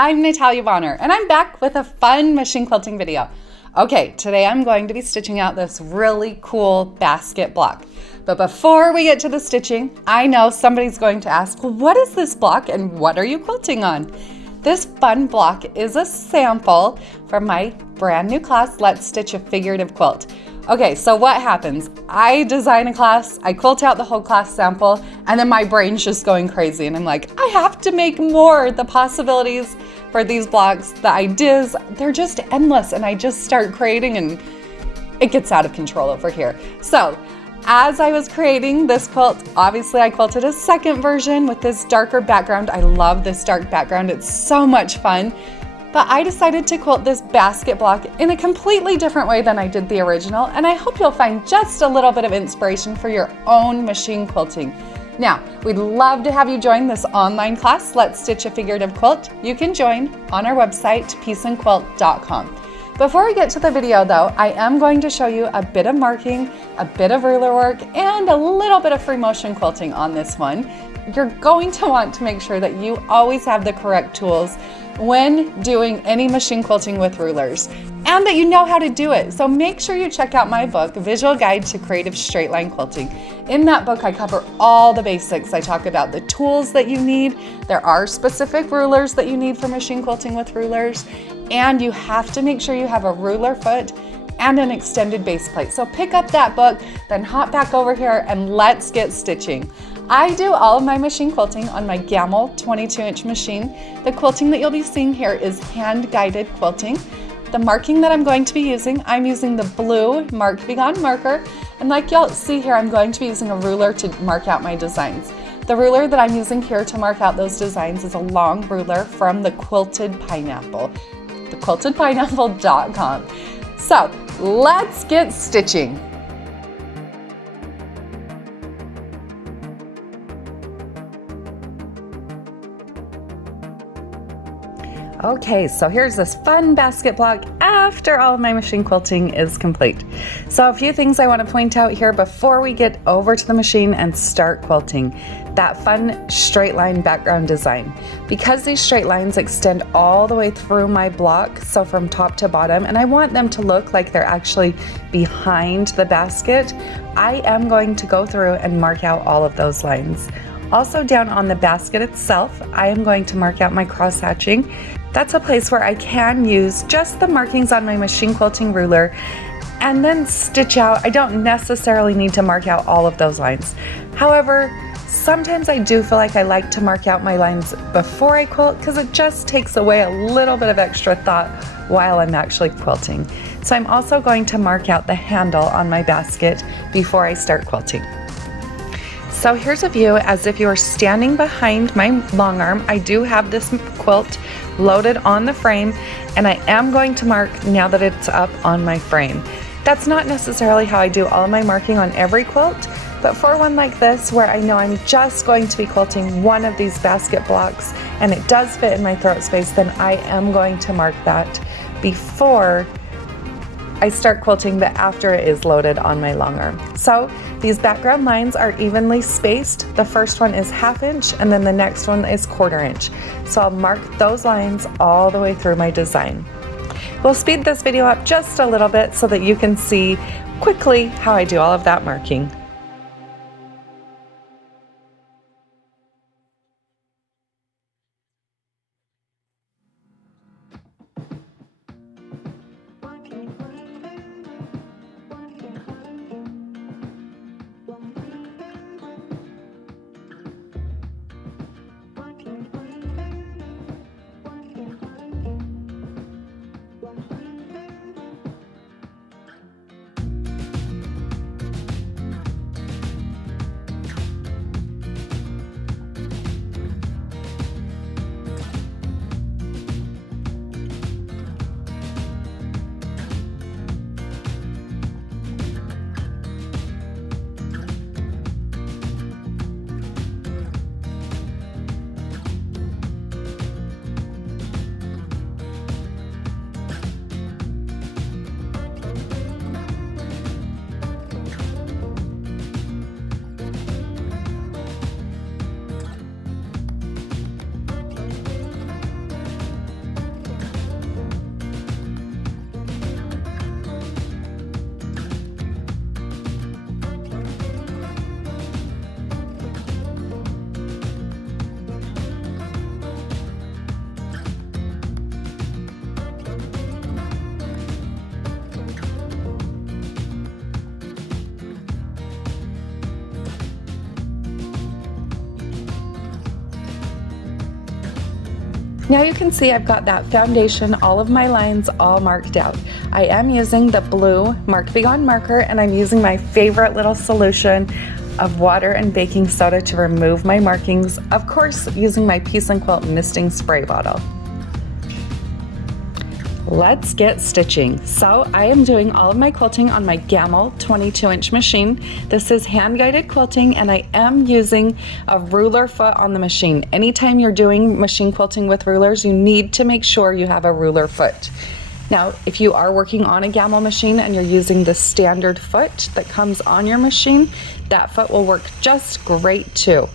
I'm Natalia Bonner, and I'm back with a fun machine quilting video. Okay, today I'm going to be stitching out this really cool basket block. But before we get to the stitching, I know somebody's going to ask, well, what is this block and what are you quilting on? This fun block is a sample from my brand new class, Let's Stitch a Figurative Quilt. Okay, so what happens? I design a class, I quilt out the whole class sample, and then my brain's just going crazy. And I'm like, I have to make more. The possibilities for these blocks, the ideas, they're just endless. And I just start creating and it gets out of control over here. So as I was creating this quilt, obviously I quilted a second version with this darker background. I love this dark background. It's so much fun. But I decided to quilt this basket block in a completely different way than I did the original, and I hope you'll find just a little bit of inspiration for your own machine quilting. Now, we'd love to have you join this online class, Let's Stitch a Figurative Quilt. You can join on our website, peaceandquilt.com. Before we get to the video though, I am going to show you a bit of marking, a bit of ruler work, and a little bit of free motion quilting on this one. You're going to want to make sure that you always have the correct tools when doing any machine quilting with rulers, and that you know how to do it. So make sure you check out my book, Visual Guide to Creative Straight Line Quilting. In that book, I cover all the basics. I talk about the tools that you need. There are specific rulers that you need for machine quilting with rulers, and you have to make sure you have a ruler foot and an extended base plate. So pick up that book, then hop back over here and let's get stitching. I do all of my machine quilting on my Gamel 22-inch machine. The quilting that you'll be seeing here is hand-guided quilting. The marking that I'm going to be using, I'm using the blue Mark Be Gone marker, and like y'all see here, I'm going to be using a ruler to mark out my designs. The ruler that I'm using here to mark out those designs is a long ruler from the Quilted Pineapple, thequiltedpineapple.com. So let's get stitching. Okay, so here's this fun basket block after all of my machine quilting is complete. So a few things I want to point out here before we get over to the machine and start quilting. That fun straight line background design. Because these straight lines extend all the way through my block, so from top to bottom, and I want them to look like they're actually behind the basket, I am going to go through and mark out all of those lines. Also down on the basket itself, I am going to mark out my cross hatching. That's a place where I can use just the markings on my machine quilting ruler and then stitch out. I don't necessarily need to mark out all of those lines. However, sometimes I do feel like I like to mark out my lines before I quilt because it just takes away a little bit of extra thought while I'm actually quilting. So I'm also going to mark out the handle on my basket before I start quilting. So here's a view as if you are standing behind my long arm. I do have this quilt loaded on the frame, and I am going to mark now that it's up on my frame. That's not necessarily how I do all of my marking on every quilt, but for one like this where I know I'm just going to be quilting one of these basket blocks and it does fit in my throat space, then I am going to mark that before I start quilting, but after it is loaded on my long arm. So these background lines are evenly spaced. The first one is 1/2 inch and then the next one is 1/4 inch. So I'll mark those lines all the way through my design. We'll speed this video up just a little bit so that you can see quickly how I do all of that marking. Now you can see I've got that foundation, all of my lines all marked out. I am using the blue Mark Be Gone marker, and I'm using my favorite little solution of water and baking soda to remove my markings, of course using my Peace and Quilt misting spray bottle. Let's get stitching. So I am doing all of my quilting on my Gamel 22-inch machine. This is hand-guided quilting, and I am using a ruler foot on the machine. Anytime you're doing machine quilting with rulers, you need to make sure you have a ruler foot. Now, if you are working on a Gamel machine and you're using the standard foot that comes on your machine, that foot will work just great too.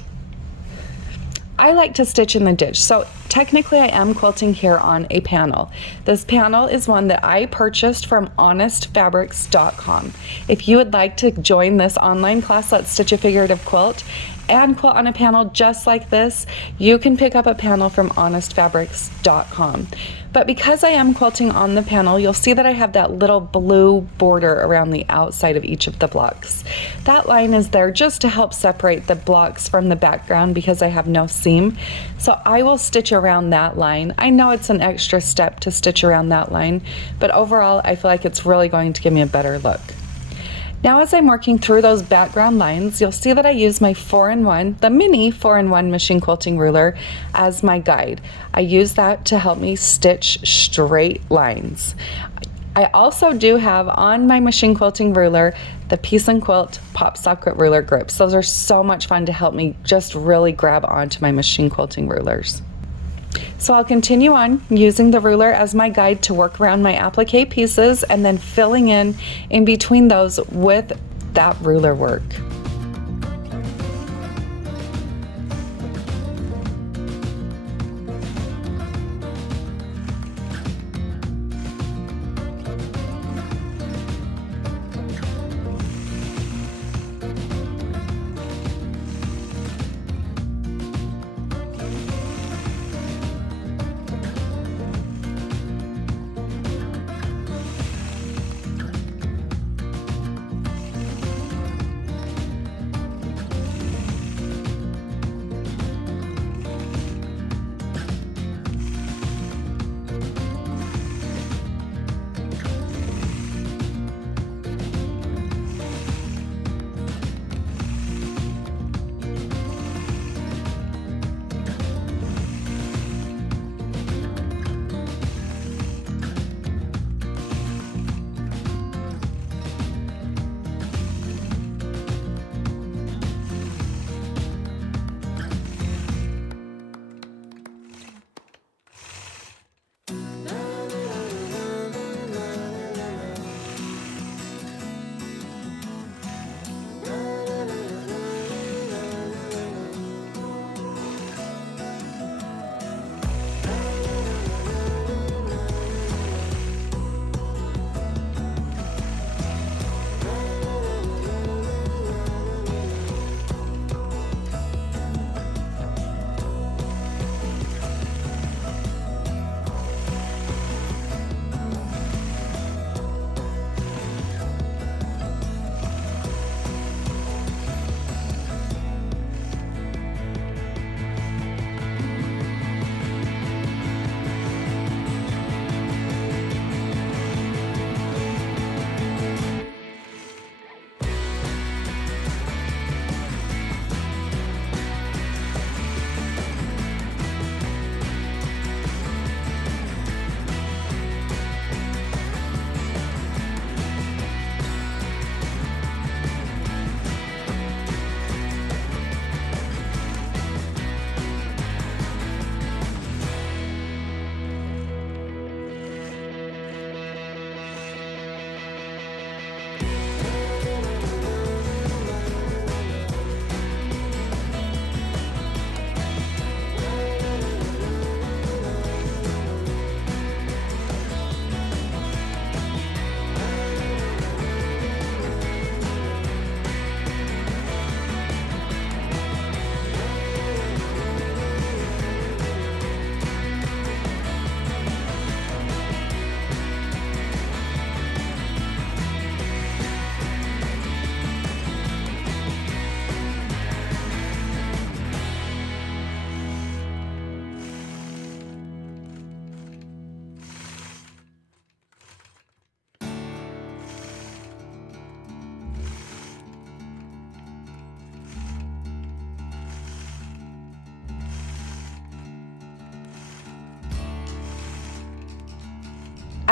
I like to stitch in the ditch, so technically I am quilting here on a panel. This panel is one that I purchased from honestfabrics.com. If you would like to join this online class, Let's Stitch a Figurative Quilt, and quilt on a panel just like this, you can pick up a panel from honestfabrics.com. But because I am quilting on the panel, you'll see that I have that little blue border around the outside of each of the blocks. That line is there just to help separate the blocks from the background because I have no seam. So I will stitch around that line. I know it's an extra step to stitch around that line, but overall I feel like it's really going to give me a better look. Now as I'm working through those background lines, you'll see that I use my 4-in-1, the mini 4-in-1 machine quilting ruler as my guide. I use that to help me stitch straight lines. I also do have on my machine quilting ruler the Peace and Quilt Pop Socket ruler grips. Those are so much fun to help me just really grab onto my machine quilting rulers. So I'll continue on using the ruler as my guide to work around my applique pieces and then filling in between those with that ruler work.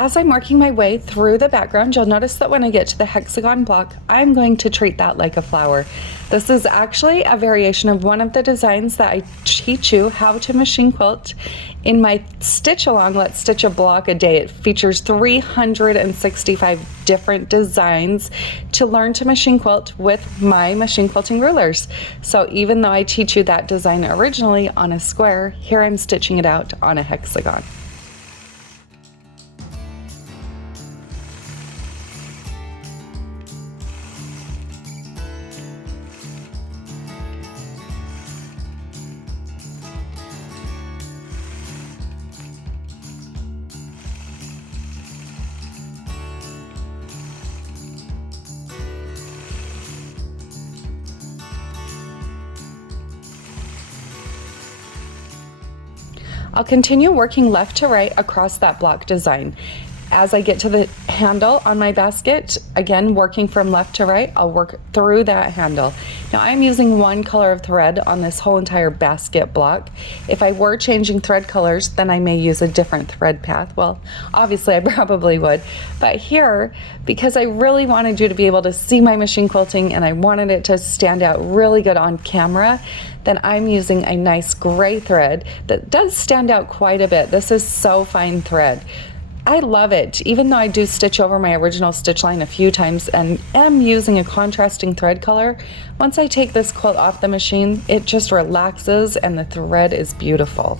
as I'm working my way through the background, you'll notice that when I get to the hexagon block, I'm going to treat that like a flower. This is actually a variation of one of the designs that I teach you how to machine quilt in my Stitch Along, Let's Stitch a Block a Day. It features 365 different designs to learn to machine quilt with my machine quilting rulers. So even though I teach you that design originally on a square, here I'm stitching it out on a hexagon. I'll continue working left to right across that block design. As I get to the handle on my basket, again, working from left to right, I'll work through that handle. Now I'm using one color of thread on this whole entire basket block. If I were changing thread colors, then I may use a different thread path. Well, obviously I probably would, but here, because I really wanted you to be able to see my machine quilting and I wanted it to stand out really good on camera, then I'm using a nice gray thread that does stand out quite a bit. This is so fine thread. I love it, even though I do stitch over my original stitch line a few times and am using a contrasting thread color. Once I take this quilt off the machine, it just relaxes and the thread is beautiful.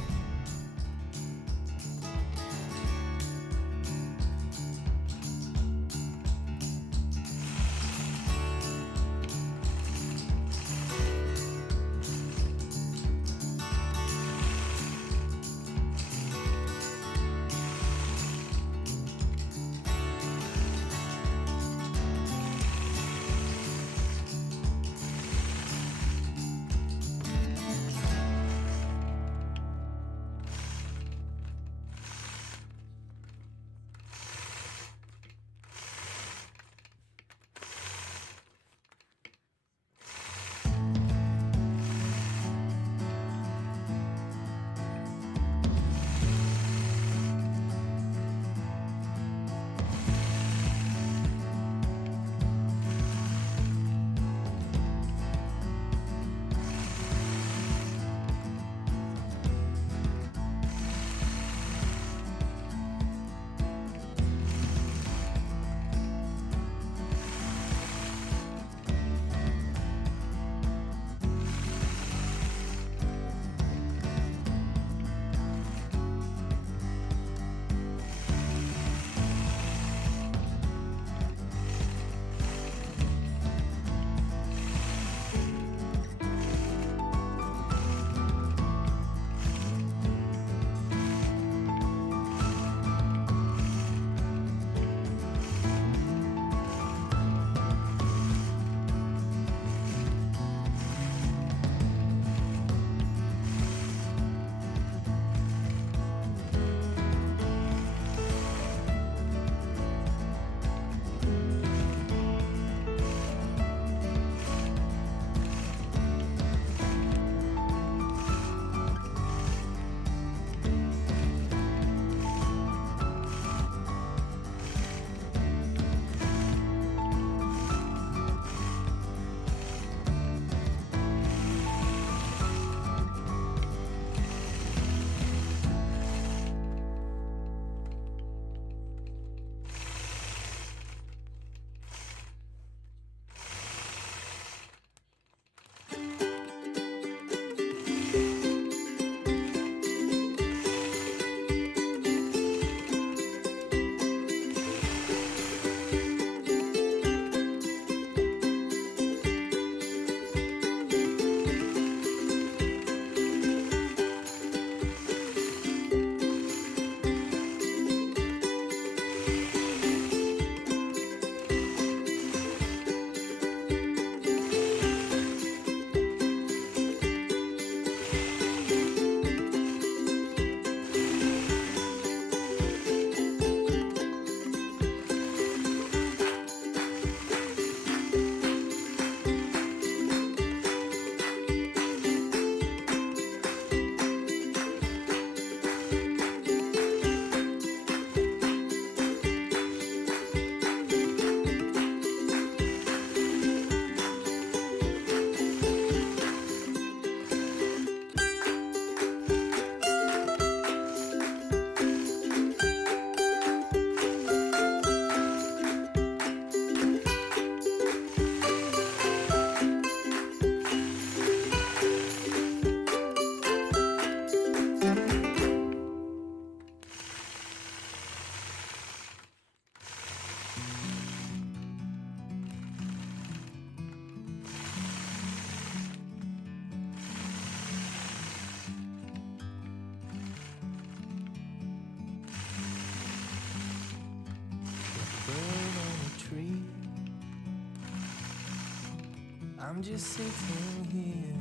I'm just sitting here.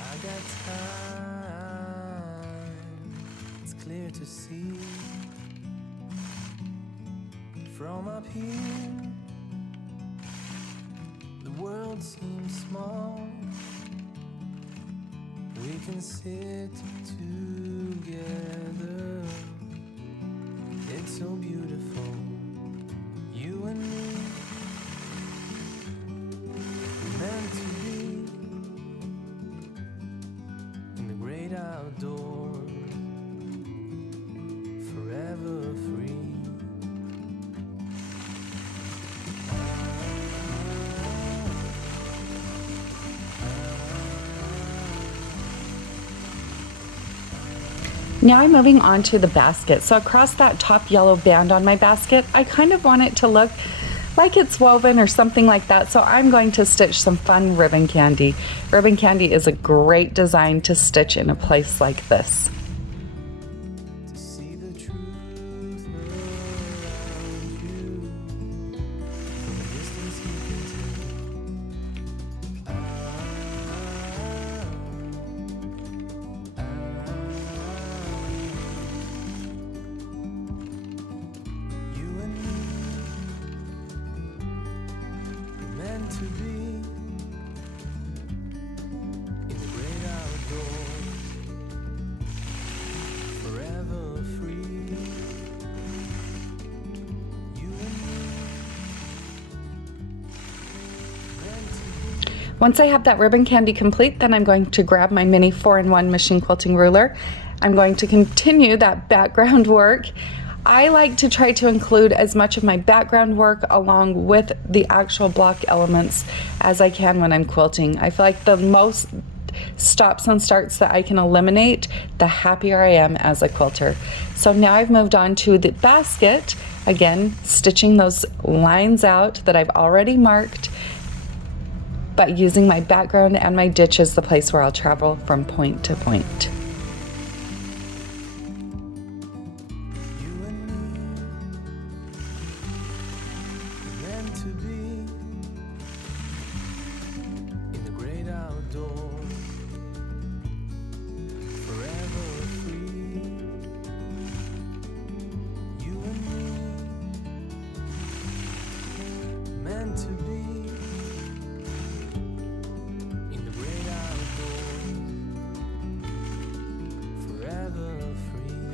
I got time. It's clear to see from up here. The world seems small. We can sit together. It's so beautiful, you and me, meant to be in the great outdoors, forever free. Now I'm moving on to the basket. So across that top yellow band on my basket, I kind of want it to look like it's woven or something like that. So I'm going to stitch some fun ribbon candy. Ribbon candy is a great design to stitch in a place like this. To see the truth around you, from a distance you can tell. You and me, meant to be in the great outdoors, forever free. You and me, meant to be. Once I have that ribbon candy complete, then I'm going to grab my mini 4-in-1 machine quilting ruler. I'm going to continue that background work. I like to try to include as much of my background work along with the actual block elements as I can when I'm quilting. I feel like the most stops and starts that I can eliminate, the happier I am as a quilter. So now I've moved on to the basket, again, stitching those lines out that I've already marked, but using my background and my ditch as the place where I'll travel from point to point. You and me, meant to be in the great outdoors, forever free. You and me, meant to be in the great outdoors, forever free.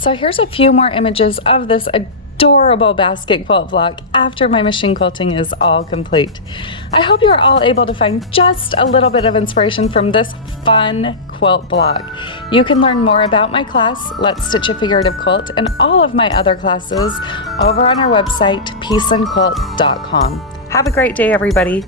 So here's a few more images of this adorable basket quilt block after my machine quilting is all complete. I hope you're all able to find just a little bit of inspiration from this fun quilt block. You can learn more about my class, Let's Stitch a Figurative Quilt, and all of my other classes over on our website, peaceandquilt.com. Have a great day, everybody.